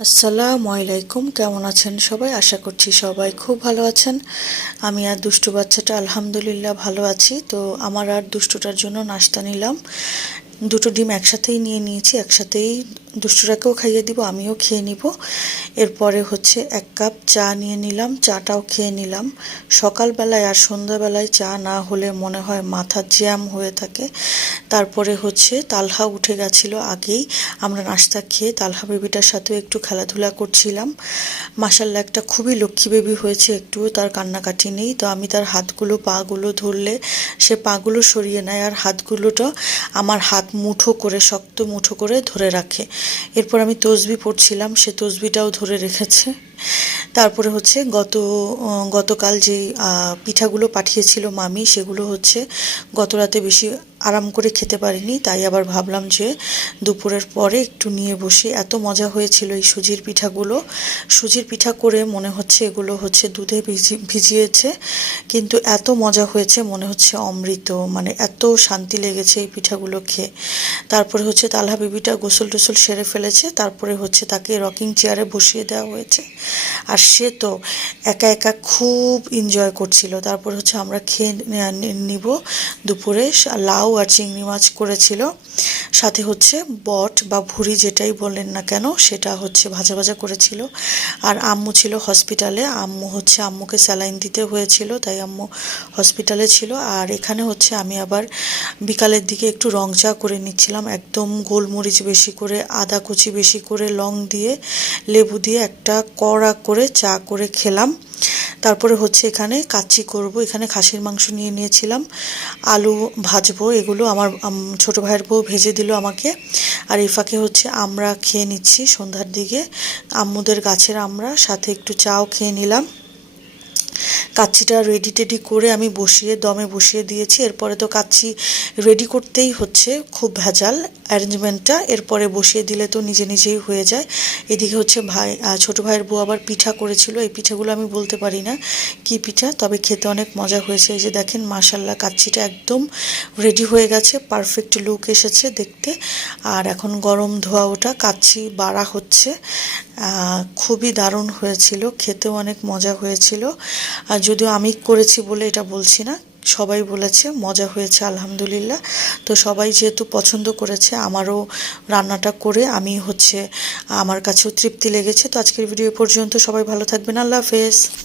আসসালামু আলাইকুম, কেমন আছেন সবাই? আশা করছি সবাই খুব ভালো আছেন। আমি আর দুষ্টু বাচ্চাটা আলহামদুলিল্লাহ ভালো আছি। তো আমার আর দুষ্টুটার জন্য নাস্তা নিলাম। দুটো ডিম একসাথেই নিয়ে নিয়েছি, একসাথেই দুষ্টুটাকেও খাইয়ে দিব, আমিও খেয়ে নিব। এরপরে হচ্ছে 1 কাপ চা নিয়ে নিলাম, চাটাও খেয়ে নিলাম। সকালবেলায় আর সন্ধ্যাবেলায় চা না হলে মনে হয় মাথা জ্যাম হয়ে থাকে। তারপরে হচ্ছে তালহা উঠে গেছিলো আগেই। আমরা নাস্তা খেয়ে তালহা বেবিটার সাথেও একটু খেলাধুলা করছিলাম। মাশাল্লাহ একটা খুবই লক্ষ্মী বেবি হয়েছে, একটুও তার কান্নাকাটি নেই। তো আমি তার হাতগুলো পাগুলো ধরলে সে পাগুলো সরিয়ে নেয় আর হাতগুলোটা আমার হাত মুঠো করে, শক্ত মুঠো করে ধরে রাখে। এরপর আমি তসবি পড়ছিলাম, সে তসবিটাও ধরে রেখেছে। তারপরে হচ্ছে গতকাল যে পিঠাগুলো পাঠিয়েছিল মামি, সেগুলো হচ্ছে গত রাতে বেশি আরাম করে খেতে পারিনি, তাই আবার ভাবলাম যে দুপুরের পরে একটু নিয়ে বসি। এত মজা হয়েছিল এই সুজির পিঠাগুলো। সুজির পিঠা করে মনে হচ্ছে এগুলো হচ্ছে দুধে ভিজিয়েছে, কিন্তু এত মজা হয়েছে মনে হচ্ছে অমৃত, মানে এত শান্তি লেগেছে এই পিঠাগুলো খেয়ে। তারপরে হচ্ছে তালহা বেবিটা গোসল টোসল সেরে ফেলেছে, তারপরে হচ্ছে তাকে রকিং চেয়ারে বসিয়ে দেওয়া হয়েছে। আর সে তো একা একা খুব এনজয় করছিল। তারপর হচ্ছে আমরা খেয়ে নিব। দুপুরে লাউ আর চিংড়ি মাছ করেছিল, সাথে হচ্ছে বট বা ভুড়ি যেটাই বলেন না কেন সেটা হচ্ছে ভাজা ভাজা করেছিল। আর আম্মু ছিল হসপিটালে, আম্মুকে স্যালাইন দিতে হয়েছিল, তাই আম্মু হসপিটালে ছিল। আর এখানে হচ্ছে আমি আবার বিকালের দিকে একটু রং চা করে নিচ্ছিলাম, একদম গোলমরিচ বেশি করে, আদা কুচি বেশি করে, লং দিয়ে, লেবু দিয়ে একটা কড়া করে চা করে খেলাম। তারপরে হচ্ছে এখানে কাচ্চি করব, এখানে খাসির মাংস নিয়ে নিয়েছিলাম, আলু ভাজবো। এগুলো আমার ছোটো ভাইয়ের বউ ভেজে দিল আমাকে। আর এই ফাঁকে হচ্ছে আমরা খেয়ে নিচ্ছি সন্ধ্যার দিকে, আম্মুদের গাছের আমরা, সাথে একটু চাও খেয়ে নিলাম। কাচ্চিটা রেডি টেডি করে আমি দমে বসিয়ে দিয়েছি। এরপরে তো কাচ্চি রেডি করতেই হচ্ছে খুব ভেজাল অ্যারেঞ্জমেন্টটা, এরপরে বসিয়ে দিলে তো নিজে নিজেই হয়ে যায়। এদিকে হচ্ছে ছোটো ভাইয়ের বউ আবার পিঠা করেছিল, এই পিঠাগুলো আমি বলতে পারি না কি পিঠা, তবে খেতে অনেক মজা হয়েছে। এই যে দেখেন মাশাল্লাহ কাচ্চিটা একদম রেডি হয়ে গেছে, পারফেক্ট লুক এসেছে দেখতে। আর এখন গরম ধোয়া ওটা কাচ্চি বাড়া হচ্ছে। খুবই দারুণ হয়েছিল, খেতেও অনেক মজা হয়েছিল। আর যদিও আমি করেছি বলে এটা বলছি না, সবাই বলেছে মজা হয়েছে আলহামদুলিল্লাহ। তো সবাই যেহেতু পছন্দ করেছে, আমারও রান্নাটা করে আমার কাছেও তৃপ্তি লেগেছে। তো আজকের ভিডিও পর্যন্ত, সবাই ভালো থাকবেন, আল্লাহ হাফেজ।